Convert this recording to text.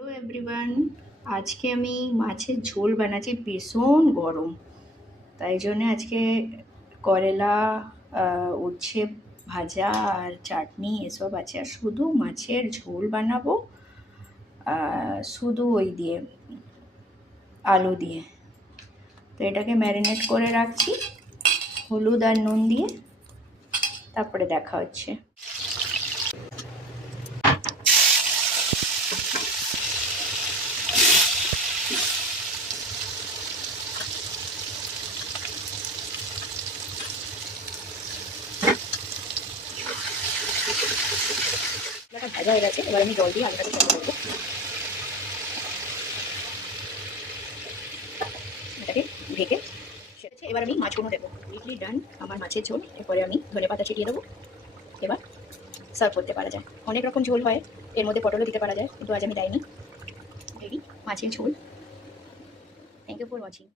Hello everyone, আজকে আমি মাছের ঝোল বানাচ্ছি। ভীষণ গরম, তাই জন্য আজকে করলা, উচ্ছে ভাজা আর চাটনি এসব আছে, আর শুধু মাছের ঝোল বানাবো শুধু ওই দিয়ে আলু দিয়ে। তো এটাকে ম্যারিনেট করে রাখছি হলুদ আর নুন দিয়ে, তারপরে দেখা হচ্ছে। আলুটা ভাজা হয়ে গেছে, এবার আমি জল দিয়ে আলুটাকে সেদ্ধ করবো। এটাকে ঢেকে সেরেছে, এবার আমি মাছগুলো দেবো। কমপ্লিটলি ডান আমার মাছের ঝোল। এরপরে আমি ধনেপাতা ছিটিয়ে দেবো। এবার সার্ভ করতে পারা যায়। অনেক রকম ঝোল হয়, এর মধ্যে পটলও দিতে পারা যায়, কিন্তু আজ আমি দেয়নি। রেডি মাছের ঝোল। Thank you for watching.